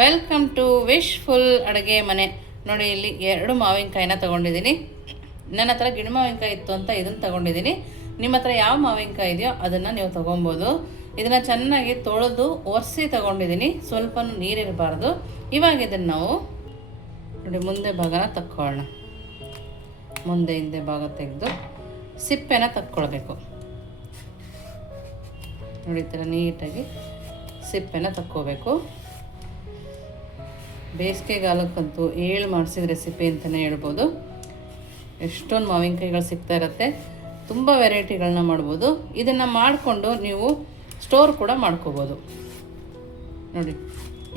Welcome to wishful ಅಡುಗೆ ಮನೆ. ನೋಡಿ, ಇಲ್ಲಿ 2 ಮಾವಿನಕಾಯಿನ ತೊಗೊಂಡಿದ್ದೀನಿ. ನನ್ನ ಹತ್ರ ಗಿಡ ಮಾವಿನಕಾಯಿ ಇತ್ತು ಅಂತ ಇದನ್ನು ತೊಗೊಂಡಿದ್ದೀನಿ. ನಿಮ್ಮ ಹತ್ರ ಯಾವ ಮಾವಿನಕಾಯಿ ಇದೆಯೋ ಅದನ್ನು ನೀವು ತೊಗೊಬೋದು. ಇದನ್ನು ಚೆನ್ನಾಗಿ ತೊಳೆದು ಒರೆಸಿ ತೊಗೊಂಡಿದ್ದೀನಿ, ಸ್ವಲ್ಪ ನೀರಿರಬಾರ್ದು. ಇವಾಗ ಇದನ್ನು ನಾವು ನೋಡಿ ಮುಂದೆ ಭಾಗನ ತಕ್ಕೊಳ್ಳೋಣ. ಮುಂದೆ ಹಿಂದೆ ಭಾಗ ತೆಗೆದು ಸಿಪ್ಪೆನ ತಕ್ಕೊಳ್ಬೇಕು. ನೋಡಿ, ಈ ಥರ ನೀಟಾಗಿ ಸಿಪ್ಪೆನ ತಕ್ಕೋಬೇಕು. ಬೇಸಿಗೆಗಾಲಕ್ಕಂತೂ ಮಾಡಿಸಿದ ರೆಸಿಪಿ ಅಂತಲೇ ಹೇಳ್ಬೋದು. ಎಷ್ಟೊಂದು ಮಾವಿನಕಾಯಿಗಳು ಸಿಗ್ತಾ ಇರುತ್ತೆ, ತುಂಬ ವೆರೈಟಿಗಳನ್ನ ಮಾಡ್ಬೋದು. ಇದನ್ನು ಮಾಡಿಕೊಂಡು ನೀವು ಸ್ಟೋರ್ ಕೂಡ ಮಾಡ್ಕೋಬೋದು. ನೋಡಿ,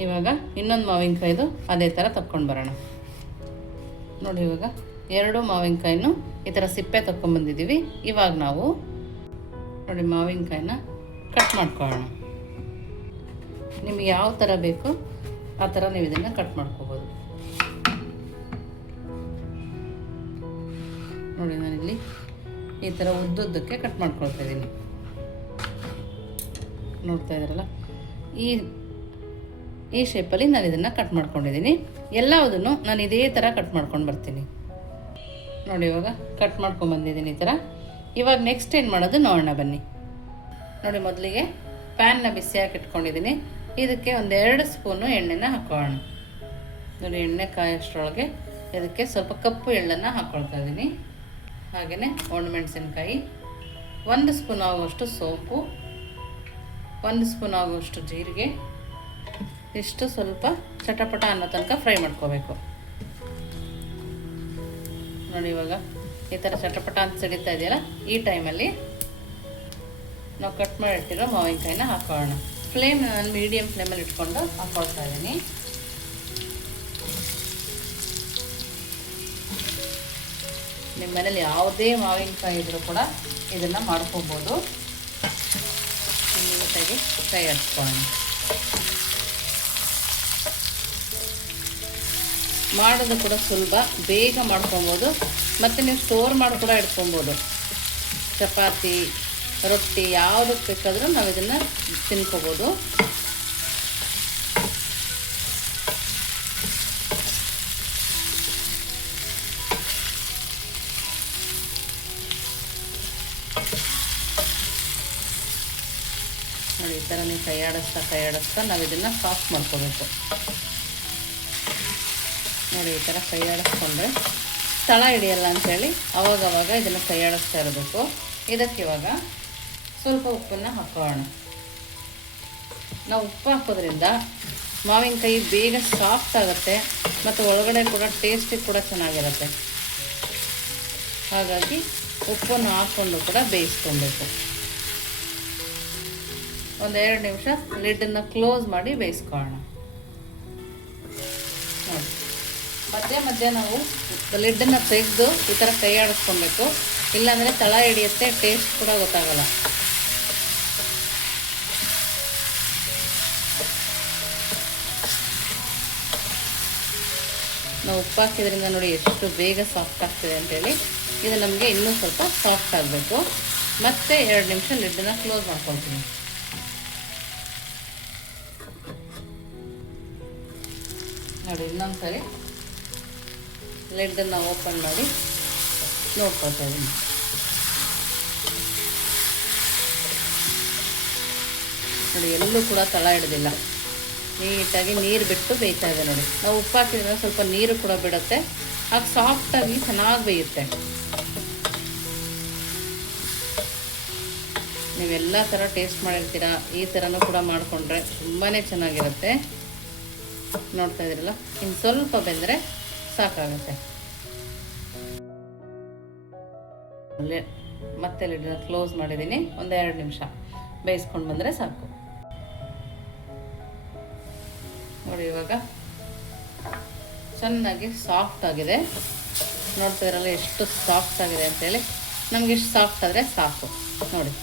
ಇವಾಗ ಇನ್ನೊಂದು ಮಾವಿನಕಾಯಿದು ಅದೇ ಥರ ತಕ್ಕೊಂಡು ಬರೋಣ. ನೋಡಿ, ಇವಾಗ 2 ಮಾವಿನಕಾಯಿನೂ ಈ ಥರ ಸಿಪ್ಪೆ ತಕ್ಕೊಂಬಂದಿದ್ದೀವಿ. ಇವಾಗ ನಾವು ನೋಡಿ ಮಾವಿನಕಾಯಿನ ಕಟ್ ಮಾಡ್ಕೊಳ್ಳೋಣ. ನಿಮಗೆ ಯಾವ ಥರ ಬೇಕು ಆ ಥರ ನೀವು ಇದನ್ನು ಕಟ್ ಮಾಡ್ಕೋಬೋದು. ನೋಡಿ, ನಾನಿಲ್ಲಿ ಈ ಥರ ಉದ್ದುದ್ದಕ್ಕೆ ಕಟ್ ಮಾಡ್ಕೊಳ್ತಾ ಇದ್ದೀನಿ. ನೋಡ್ತಾ ಇದ್ದೀರಲ್ಲ, ಈ ಶೇಪಲ್ಲಿ ನಾನು ಇದನ್ನು ಕಟ್ ಮಾಡ್ಕೊಂಡಿದ್ದೀನಿ. ಎಲ್ಲದನ್ನು ನಾನು ಇದೇ ಥರ ಕಟ್ ಮಾಡ್ಕೊಂಡು ಬರ್ತೀನಿ. ನೋಡಿ, ಇವಾಗ ಕಟ್ ಮಾಡ್ಕೊಂಬಂದಿದ್ದೀನಿ ಈ ಥರ. ಇವಾಗ ನೆಕ್ಸ್ಟ್ ಏನು ಮಾಡೋದು ನೋಡೋಣ ಬನ್ನಿ. ನೋಡಿ, ಮೊದಲಿಗೆ ಪ್ಯಾನ್ನ ಬಿಸಿ ಹಾಕಿಟ್ಕೊಂಡಿದ್ದೀನಿ. ಇದಕ್ಕೆ 1-2 ಸ್ಪೂನು ಎಣ್ಣೆನ ಹಾಕೊಳ್ಳೋಣ. ನೋಡಿ, ಎಣ್ಣೆ ಕಾಯೋಷ್ಟರೊಳಗೆ ಇದಕ್ಕೆ ಸ್ವಲ್ಪ ಕಪ್ಪು ಎಳ್ಳನ್ನು ಹಾಕ್ಕೊಳ್ತಾ ಇದ್ದೀನಿ. ಹಾಗೆಯೇ ಒಣಮೆಣಸಿನ್ಕಾಯಿ, 1 ಸ್ಪೂನ್ ಆಗುವಷ್ಟು ಸೋಂಪು, 1 ಸ್ಪೂನ್ ಆಗುವಷ್ಟು ಜೀರಿಗೆ, ಇಷ್ಟು ಸ್ವಲ್ಪ ಚಟಪಟ ಅನ್ನೋ ತನಕ ಫ್ರೈ ಮಾಡ್ಕೋಬೇಕು. ನೋಡಿ, ಇವಾಗ ಈ ಥರ ಚಟಪಟ ಅಂತ ಸಿಡಿತಾ ಇದೆಯಲ್ಲ, ಈ ಟೈಮಲ್ಲಿ ನಾವು ಕಟ್ ಮಾಡಿಟ್ಟಿರೋ ಮಾವಿನಕಾಯಿನ ಹಾಕೊಳ್ಳೋಣ. ಫ್ಲೇಮ್ ನಾನು ಮೀಡಿಯಮ್ ಫ್ಲೇಮಲ್ಲಿ ಇಟ್ಕೊಂಡು ಹಾಕ್ಕೊಳ್ತಾ ಇದ್ದೀನಿ. ನಿಮ್ಮ ಮನೇಲಿ ಯಾವುದೇ ಮಾವಿನಕಾಯಿ ಇದ್ರೂ ಕೂಡ ಇದನ್ನು ಮಾಡ್ಕೋಬೋದು. ನೀಟಾಗಿ ಫ್ರೈ ಹಚ್ಕೊಳ್ಳೋಣ. ಮಾಡೋದು ಕೂಡ ಸುಲಭ, ಬೇಗ ಮಾಡ್ಕೊಬೋದು. ಮತ್ತು ನೀವು ಸ್ಟೋರ್ ಮಾಡಿ ಕೂಡ ಇಟ್ಕೊಬೋದು. ಚಪಾತಿ, ರೊಟ್ಟಿ ಯಾವುದಕ್ಕೆ ಬೇಕಾದರೂ ನಾವು ಇದನ್ನು ತಿನ್ಕೋಬೋದು. ನೋಡಿ, ಈ ಥರ ನೀವು ಕೈ ಆಡಿಸ್ತಾ ನಾವು ಇದನ್ನು ಸಾಫ್ಟ್ ಮಾಡ್ಕೋಬೇಕು. ನೋಡಿ, ಈ ಥರ ಕೈ ಆಡಿಸ್ಕೊಂಡ್ರೆ ತಳ ಹಿಡಿಯಲ್ಲ ಅಂಥೇಳಿ ಅವಾಗವಾಗ ಇದನ್ನು ಕೈ ಆಡಿಸ್ತಾ ಇರಬೇಕು. ಇದಕ್ಕೆ ಇವಾಗ ಸ್ವಲ್ಪ ಉಪ್ಪನ್ನು ಹಾಕೋಣ. ನಾವು ಉಪ್ಪು ಹಾಕೋದ್ರಿಂದ ಮಾವಿನಕಾಯಿ ಬೇಗ ಸಾಫ್ಟ್ ಆಗುತ್ತೆ ಮತ್ತು ಒಳಗಡೆ ಕೂಡ ಟೇಸ್ಟಿಗೆ ಕೂಡ ಚೆನ್ನಾಗಿರುತ್ತೆ. ಹಾಗಾಗಿ ಉಪ್ಪನ್ನು ಹಾಕ್ಕೊಂಡು ಕೂಡ ಬೇಯಿಸ್ಕೊಬೇಕು. 1-2 ನಿಮಿಷ ಲಿಡ್ಡನ್ನು ಕ್ಲೋಸ್ ಮಾಡಿ ಬೇಯಿಸ್ಕೊಳ್ಳೋಣ. ನೋಡಿ, ಮಧ್ಯೆ ನಾವು ಲಿಡ್ಡನ್ನು ತೆಗೆದು ಈ ಥರ ಕೈ ಆಡಿಸ್ಕೊಬೇಕು. ಇಲ್ಲಾಂದರೆ ತಳ ಹಿಡಿಯುತ್ತೆ, ಟೇಸ್ಟ್ ಕೂಡ ಗೊತ್ತಾಗಲ್ಲ. ನಾವು ಉಪ್ಪು ಹಾಕಿದ್ರಿಂದ ನೋಡಿ ಎಷ್ಟು ಬೇಗ ಸಾಫ್ಟ್ ಆಗ್ತಿದೆ ಅಂತೇಳಿ. ಇದು ನಮಗೆ ಇನ್ನೂ ಸ್ವಲ್ಪ ಸಾಫ್ಟ್ ಆಗಬೇಕು. ಮತ್ತೆ 2 ನಿಮಿಷ ಲಿಡ್ಡನ್ನು ಕ್ಲೋಸ್ ಮಾಡ್ಕೊಳ್ತೀನಿ. ನೋಡಿ, ಇನ್ನೊಂದು ಸರಿ ಲಿಡ್ಡನ್ನು ಓಪನ್ ಮಾಡಿ ನೋಡ್ಕೊಳ್ತಾ ಇದ್ದೀನಿ. ನೋಡಿ, ಎಲ್ಲೂ ಕೂಡ ತಳ ಹಿಡಿದಿಲ್ಲ, ನೀಟಾಗಿ ನೀರು ಬಿಟ್ಟು ಬೇಯ್ತಾ ಇದೆ. ನೋಡಿ, ನಾವು ಉಪ್ಪು ಹಾಕಿದ್ರೆ ಸ್ವಲ್ಪ ನೀರು ಕೂಡ ಬಿಡುತ್ತೆ, ಆಗ ಸಾಫ್ಟಾಗಿ ಚೆನ್ನಾಗಿ ಬೇಯುತ್ತೆ. ನೀವೆಲ್ಲ ಥರ ಟೇಸ್ಟ್ ಮಾಡಿರ್ತೀರ, ಈ ಥರನೂ ಕೂಡ ಮಾಡಿಕೊಂಡ್ರೆ ತುಂಬಾ ಚೆನ್ನಾಗಿರುತ್ತೆ. ನೋಡ್ತಾ ಇದ್ದೀರಲ್ಲ, ಇನ್ನು ಸ್ವಲ್ಪ ಬೆಂದರೆ ಸಾಕಾಗುತ್ತೆ. ಮತ್ತೆ ಲಿಡ್ಡನ್ನ ಕ್ಲೋಸ್ ಮಾಡಿದ್ದೀನಿ. 1-2 ನಿಮಿಷ ಬೇಯಿಸ್ಕೊಂಡು ಬಂದರೆ ಸಾಕು. ನೋಡಿ, ಇವಾಗ ಚೆನ್ನಾಗಿ ಸಾಫ್ಟ್ ಆಗಿದೆ. ನೋಡ್ತಾ ಇರಲ್ಲ ಎಷ್ಟು ಸಾಫ್ಟ್ ಆಗಿದೆ ಅಂತೇಳಿ. ನಮಗೆ ಇಷ್ಟು ಸಾಫ್ಟ್ ಆದರೆ ಸಾಕು. ನೋಡಿ,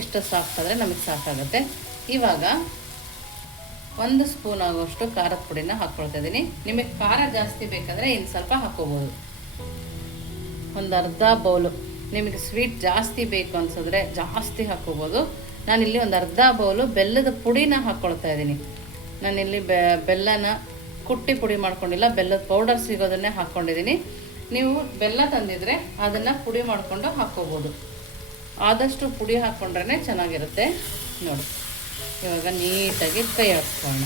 ಇಷ್ಟು ಸಾಫ್ಟ್ ಆದರೆ ನಮಗೆ ಸಾಕಾಗುತ್ತೆ. ಇವಾಗ 1 ಸ್ಪೂನ್ ಆಗುವಷ್ಟು ಖಾರದ ಪುಡಿನ ಹಾಕ್ಕೊಳ್ತಾ ಇದ್ದೀನಿ. ನಿಮಗೆ ಖಾರ ಜಾಸ್ತಿ ಬೇಕಾದರೆ ಇನ್ನು ಸ್ವಲ್ಪ ಹಾಕ್ಕೋಬೋದು. 1/2 ಬೌಲು. ನಿಮಗೆ ಸ್ವೀಟ್ ಜಾಸ್ತಿ ಬೇಕು ಅನ್ಸಿದ್ರೆ ಜಾಸ್ತಿ ಹಾಕ್ಕೋಬೋದು. ನಾನಿಲ್ಲಿ 1/2 ಬೌಲು ಬೆಲ್ಲದ ಪುಡಿನ ಹಾಕ್ಕೊಳ್ತಾ ಇದ್ದೀನಿ. ನಾನಿಲ್ಲಿ ಬೆಲ್ಲನ ಕುಟ್ಟಿ ಪುಡಿ ಮಾಡ್ಕೊಂಡಿಲ್ಲ, ಬೆಲ್ಲದ ಪೌಡರ್ ಸಿಗೋದನ್ನೇ ಹಾಕ್ಕೊಂಡಿದ್ದೀನಿ. ನೀವು ಬೆಲ್ಲ ತಂದಿದ್ರೆ ಅದನ್ನು ಪುಡಿ ಮಾಡಿಕೊಂಡು ಹಾಕ್ಕೋಬೋದು. ಆದಷ್ಟು ಪುಡಿ ಹಾಕ್ಕೊಂಡ್ರೆ ಚೆನ್ನಾಗಿರುತ್ತೆ. ನೋಡಿ, ಇವಾಗ ನೀಟಾಗಿ ಕೈ ಹಾಕ್ಕೊಳ್ಳೋಣ.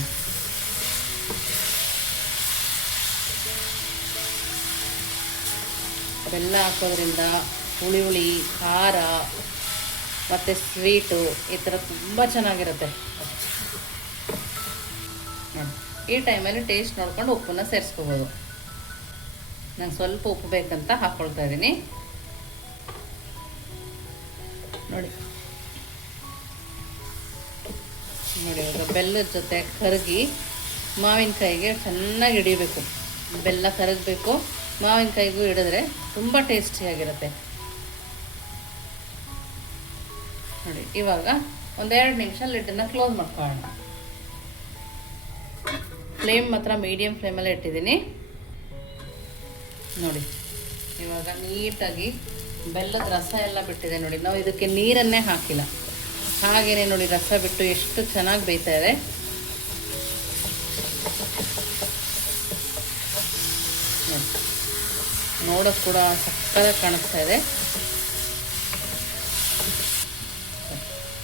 ಬೆಲ್ಲ ಹಾಕೋದ್ರಿಂದ ಹುಳಿ ಖಾರ ಮತ್ತು ಸ್ವೀಟು ಈ ಥರ ತುಂಬ ಚೆನ್ನಾಗಿರುತ್ತೆ. ಈ ಟೈಮಲ್ಲಿ ಟೇಸ್ಟ್ ನೋಡ್ಕೊಂಡು ಉಪ್ಪನ್ನು ಸೇರಿಸ್ಕೋಬೋದು. ನಾನು ಸ್ವಲ್ಪ ಉಪ್ಪು ಬೇಕಂತ ಹಾಕ್ಕೊಳ್ತಾ ಇದ್ದೀನಿ. ನೋಡಿ ಇವಾಗ ಬೆಲ್ಲದ ಜೊತೆ ಕರಗಿ ಮಾವಿನಕಾಯಿಗೆ ಚೆನ್ನಾಗಿ ಹಿಡಿಬೇಕು. ಬೆಲ್ಲ ಕರಗಬೇಕು, ಮಾವಿನಕಾಯಿಗೂ ಹಿಡಿದ್ರೆ ತುಂಬ ಟೇಸ್ಟಿಯಾಗಿರುತ್ತೆ. ನೋಡಿ, ಇವಾಗ 1-2 ನಿಮಿಷ ಲಿಡ್ಡನ್ನು ಕ್ಲೋಸ್ ಮಾಡ್ಕೊಳ್ಳೋಣ. ಫ್ಲೇಮ್ ಮಾತ್ರ ಮೀಡಿಯಮ್ ಫ್ಲೇಮಲ್ಲೇ ಇಟ್ಟಿದ್ದೀನಿ. ನೋಡಿ, ಇವಾಗ ನೀಟಾಗಿ ಬೆಲ್ಲದ ರಸ ಎಲ್ಲ ಬಿಟ್ಟಿದೆ. ನೋಡಿ, ನಾವು ಇದಕ್ಕೆ ನೀರನ್ನೇ ಹಾಕಿಲ್ಲ, ಹಾಗೆಯೇ ನೋಡಿ ರಸ ಬಿಟ್ಟು ಎಷ್ಟು ಚೆನ್ನಾಗಿ ಬೇಯ್ತಾ ಇದೆ. ನೋಡೋಕೆ ಕೂಡ ಸಕ್ಕತ್ತಾಗಿ ಕಾಣಿಸ್ತಾ ಇದೆ.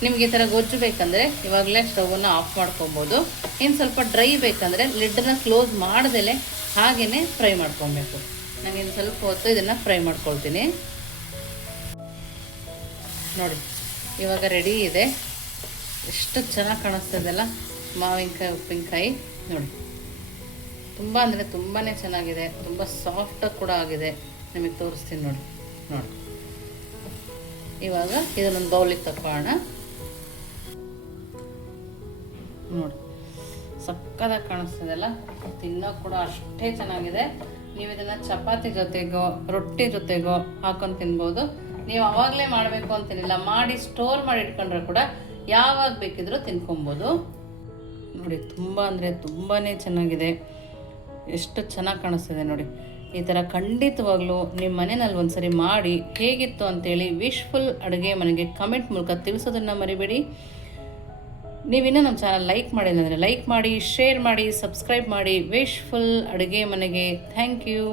ನಿಮಗೆ ಈ ಥರ ಗೊಜ್ಜು ಬೇಕಂದರೆ ಇವಾಗಲೇ ಸ್ಟವನ್ನು ಆಫ್ ಮಾಡ್ಕೊಬೋದು. ಇನ್ನು ಸ್ವಲ್ಪ ಡ್ರೈ ಬೇಕಂದರೆ ಲಿಡ್ಡನ್ನು ಕ್ಲೋಸ್ ಮಾಡ್ದಲೇ ಹಾಗೇ ಫ್ರೈ ಮಾಡ್ಕೊಬೇಕು. ನಾನು ಇನ್ನು ಸ್ವಲ್ಪ ಹೊತ್ತು ಇದನ್ನು ಫ್ರೈ ಮಾಡ್ಕೊಳ್ತೀನಿ. ನೋಡಿ, ಇವಾಗ ರೆಡಿ ಇದೆ. ಎಷ್ಟು ಚೆನ್ನಾಗಿ ಕಾಣಿಸ್ತದಲ್ಲ ಮಾವಿನಕಾಯಿ ಉಪ್ಪಿನಕಾಯಿ. ನೋಡಿ, ತುಂಬ ಅಂದರೆ ತುಂಬಾ ಚೆನ್ನಾಗಿದೆ, ತುಂಬ ಸಾಫ್ಟಾಗಿ ಕೂಡ ಆಗಿದೆ. ನಿಮಗೆ ತೋರಿಸ್ತೀನಿ ನೋಡಿ. ನೋಡಿ, ಇವಾಗ ಇದನ್ನೊಂದು ಬೌಲಿಗೆ ತಗೊಳ್ಳೋಣ. ನೋಡಿ, ಸಕ್ಕತ್ತಾಗಿ ಕಾಣಿಸ್ತದಲ್ಲ, ತಿನ್ನೋಕೆ ಕೂಡ ಅಷ್ಟೇ ಚೆನ್ನಾಗಿದೆ. ನೀವು ಇದನ್ನು ಚಪಾತಿ ಜೊತೆಗೋ ರೊಟ್ಟಿ ಜೊತೆಗೋ ಹಾಕೊಂಡು ತಿನ್ಬೋದು. ನೀವು ಆವಾಗಲೇ ಮಾಡಬೇಕು ಅಂತೇನಿಲ್ಲ, ಮಾಡಿ ಸ್ಟೋರ್ ಮಾಡಿ ಇಟ್ಕೊಂಡ್ರೆ ಕೂಡ ಯಾವಾಗ ಬೇಕಿದ್ರೂ ತಿನ್ಕೊಬೋದು. ನೋಡಿ, ತುಂಬ ಅಂದರೆ ತುಂಬಾ ಚೆನ್ನಾಗಿದೆ, ಎಷ್ಟು ಚೆನ್ನಾಗಿ ಕಾಣಿಸ್ತಿದೆ ನೋಡಿ. ಈ ಥರ ಖಂಡಿತವಾಗ್ಲೂ ನಿಮ್ಮ ಮನೆಯಲ್ಲಿ ಒಂದ್ಸರಿ ಮಾಡಿ ಹೇಗಿತ್ತು ಅಂತೇಳಿ ವಿಶ್ಫುಲ್ ಅಡುಗೆ ಮನೆಗೆ ಕಮೆಂಟ್ ಮೂಲಕ ತಿಳಿಸೋದನ್ನು ಮರಿಬೇಡಿ. ನೀವಿನ್ನೂ ನಮ್ಮ ಚಾನಲ್ ಲೈಕ್ ಮಾಡಿಲ್ಲ ಅಂದರೆ ಲೈಕ್ ಮಾಡಿ, ಶೇರ್ ಮಾಡಿ, ಸಬ್ಸ್ಕ್ರೈಬ್ ಮಾಡಿ. ವಿಶ್ಫುಲ್ ಅಡುಗೆ ಮನೆಗೆ ಥ್ಯಾಂಕ್ ಯು.